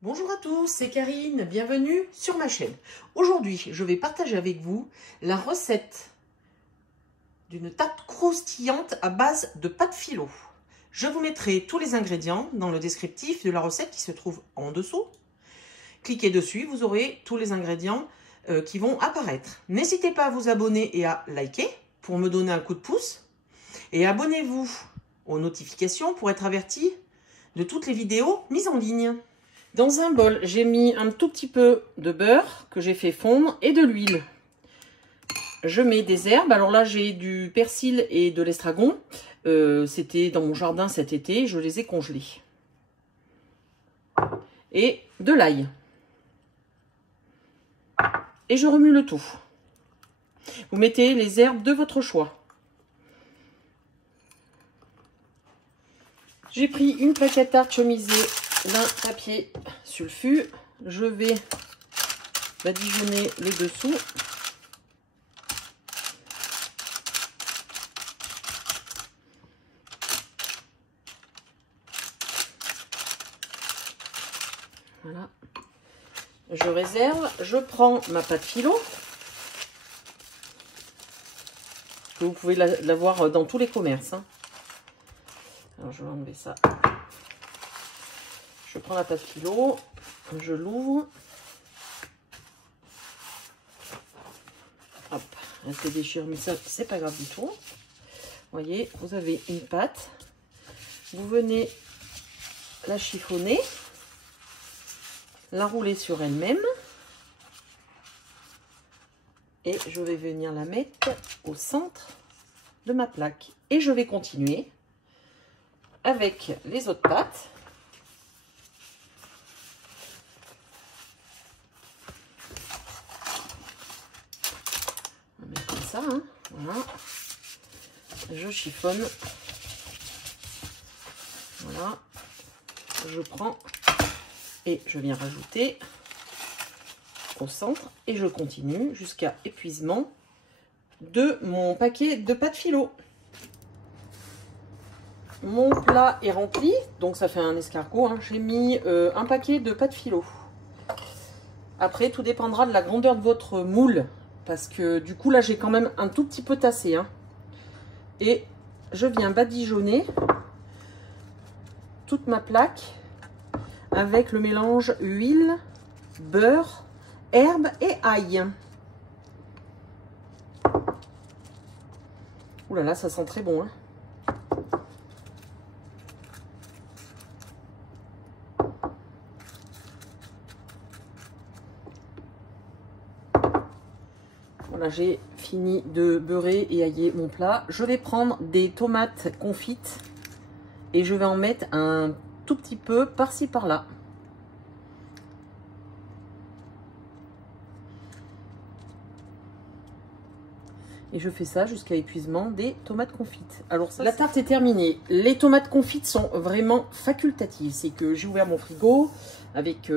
Bonjour à tous, c'est Karine, bienvenue sur ma chaîne. Aujourd'hui, je vais partager avec vous la recette d'une tarte croustillante à base de pâte philo. Je vous mettrai tous les ingrédients dans le descriptif de la recette qui se trouve en dessous. Cliquez dessus, vous aurez tous les ingrédients qui vont apparaître. N'hésitez pas à vous abonner et à liker pour me donner un coup de pouce. Et abonnez-vous aux notifications pour être averti de toutes les vidéos mises en ligne. Dans un bol, j'ai mis un tout petit peu de beurre que j'ai fait fondre et de l'huile. Je mets des herbes. Alors là, j'ai du persil et de l'estragon. C'était dans mon jardin cet été. Je les ai congelés. Et de l'ail. Et je remue le tout. Vous mettez les herbes de votre choix. J'ai pris une plaquette à tarte chemisée d'un papier sulfu. Je vais badigeonner le dessous. Voilà. Je réserve. Je prends ma pâte philo. Vous pouvez l'avoir dans tous les commerces. Hein. Alors je vais enlever ça. Je prends la pâte philo, je l'ouvre. Hop, elle s'est déchirée, mais ça, c'est pas grave du tout. Vous voyez, vous avez une pâte. Vous venez la chiffonner, la rouler sur elle-même. Et je vais venir la mettre au centre de ma plaque. Et je vais continuer avec les autres pâtes. Ça, hein, voilà, je chiffonne, voilà, je prends et je viens rajouter au centre et je continue jusqu'à épuisement de mon paquet de pâte philo. Mon plat est rempli, donc ça fait un escargot, hein. J'ai mis un paquet de pâte philo. Après, tout dépendra de la grandeur de votre moule. Parce que du coup, là, j'ai quand même un tout petit peu tassé. Hein. Et je viens badigeonner toute ma plaque avec le mélange huile, beurre, herbe et ail. Ouh là là, ça sent très bon. Hein. Voilà, j'ai fini de beurrer et ailler mon plat. Je vais prendre des tomates confites et je vais en mettre un tout petit peu par-ci par-là. Et je fais ça jusqu'à épuisement des tomates confites. Alors ça, la tarte est terminée. Les tomates confites sont vraiment facultatives. C'est que j'ai ouvert mon frigo avec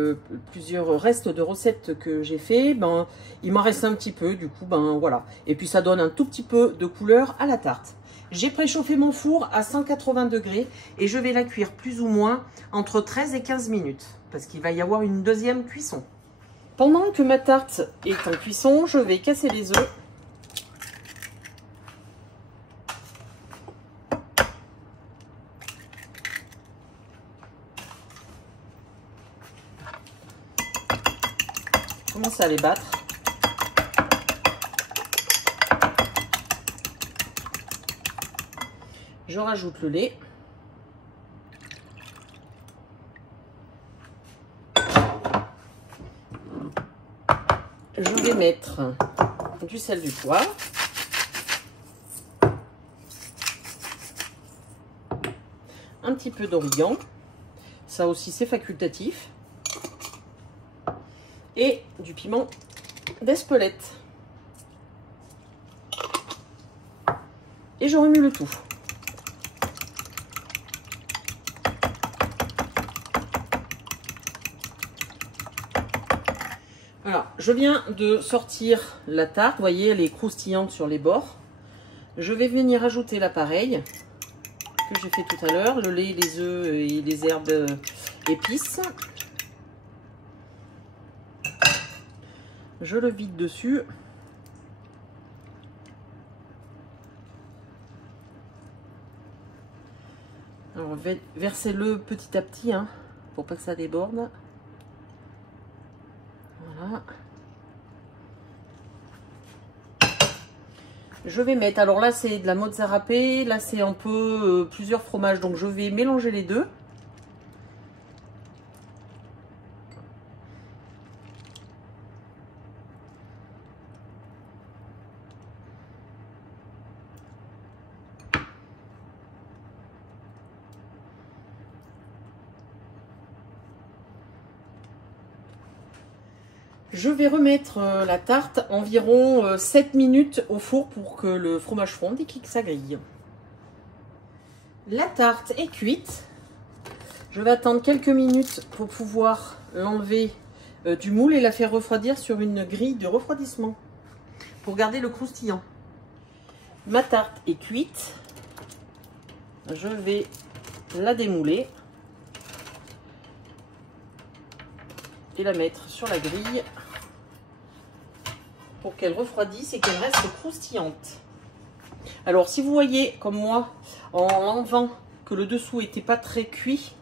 plusieurs restes de recettes que j'ai fait. Ben, il m'en reste un petit peu, du coup, ben voilà. Et puis ça donne un tout petit peu de couleur à la tarte. J'ai préchauffé mon four à 180 degrés et je vais la cuire plus ou moins entre 13 et 15 minutes. Parce qu'il va y avoir une deuxième cuisson. Pendant que ma tarte est en cuisson, je vais casser les œufs. Commence à les battre. Je rajoute le lait. Je vais mettre du sel, du poivre. Un petit peu d'origan. Ça aussi, c'est facultatif. Et du piment d'Espelette. Et je remue le tout. Alors, je viens de sortir la tarte. Vous voyez, elle est croustillante sur les bords. Je vais venir ajouter l'appareil que j'ai fait tout à l'heure, le lait, les œufs et les herbes épices. Je le vide dessus. Alors versez-le petit à petit, hein, pour pas que ça déborde. Voilà. Je vais mettre, alors là c'est de la mozzarella râpée, là c'est un peu plusieurs fromages, donc je vais mélanger les deux. Je vais remettre la tarte environ 7 minutes au four pour que le fromage fonde et que ça grille. La tarte est cuite. Je vais attendre quelques minutes pour pouvoir l'enlever du moule et la faire refroidir sur une grille de refroidissement pour garder le croustillant. Ma tarte est cuite. Je vais la démouler et la mettre sur la grille pour qu'elle refroidisse et qu'elle reste croustillante. Alors si vous voyez comme moi en l'enlevant que le dessous n'était pas très cuit,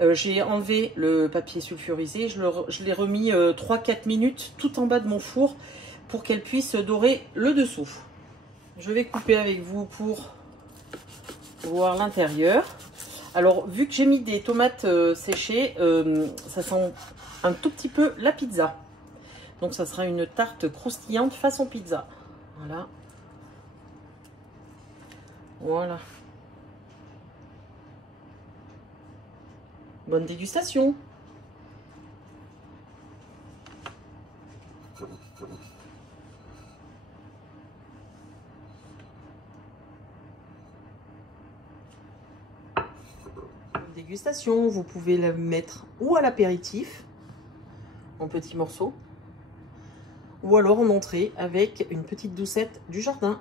j'ai enlevé le papier sulfurisé, je l'ai remis 3-4 minutes tout en bas de mon four pour qu'elle puisse dorer le dessous. Je vais couper avec vous pour voir l'intérieur. Alors vu que j'ai mis des tomates séchées, ça sent un tout petit peu la pizza. Donc ça sera une tarte croustillante façon pizza. Voilà. Voilà. Bonne dégustation. Dégustation, vous pouvez la mettre ou à l'apéritif en petits morceaux ou alors en entrée avec une petite doucette du jardin.